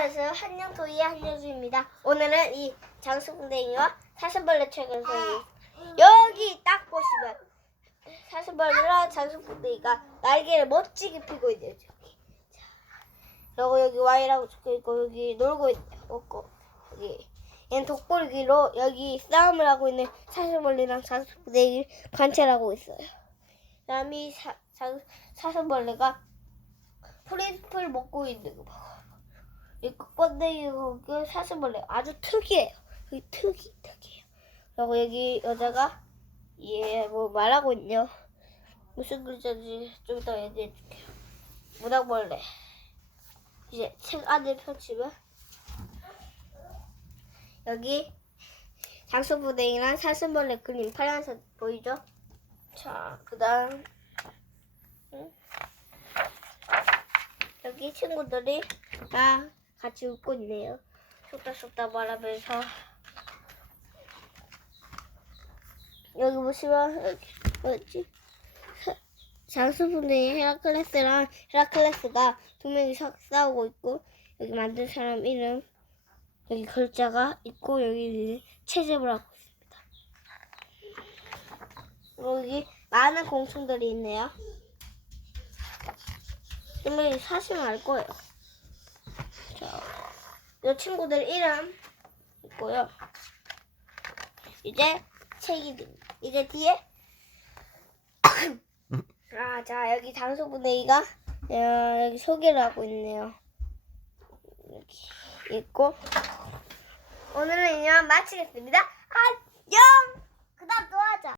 안녕하세요. 한영토이의 한영수입니다. 오늘은 이 장수풍뎅이와 사슴벌레 책을 소개. 여기 딱 보시면 사슴벌레랑 장수풍뎅이가 날개를 멋지게 펴고 있네요. 자, 그리고 여기 Y라고 적혀 있고 여기 놀고. 없고 여기 얘는 독볼기로 여기 싸움을 하고 있는 사슴벌레랑 장수풍뎅이를 관찰하고 있어요. 그다음에 사, 사, 사슴벌레가 프린플 먹고 있는 거 봐. 이 번데기고 그 사슴벌레 아주 특이해요. 그 특이 특이해요. 그리고 여기 여자가 얘뭐 말하고 있네요. 무슨 글자인지 좀 이따 얘기해 줄게요. 문학벌레. 이제 책 안을 펼치면 여기 장수부댕이랑 사슴벌레 그림 파란색 보이죠? 자, 그다음 응? 여기 친구들이 다 같이 웃고 있네요. 속닥속닥 말하면서 여기 보시면 여기 뭐였지? 사- 장수분들이 헤라클레스랑 헤라클레스가 두 명이 사- 싸우고 있고 여기 만든 사람 이름 여기 글자가 있고 여기 채집을 하고 있습니다. 여기 많은 공충들이 있네요. 분명히 사시면 알 거예요. 자, 이 친구들 이름 있고요. 이제 책이. 이제 뒤에 아, 자 여기 장소분해이가 어, 여기 소개를 하고 있네요. 여기 있고 오늘은 이만 마치겠습니다. 안녕.